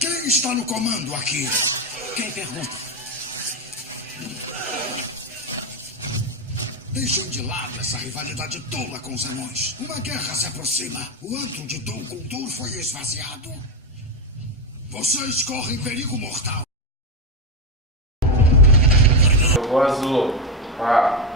Quem está no comando aqui? Quem pergunta? Deixem de lado essa rivalidade tola com os anões. Uma guerra se aproxima. O antro de Dom Kultur foi esvaziado. Vocês correm perigo mortal. Jogou azul. Pá.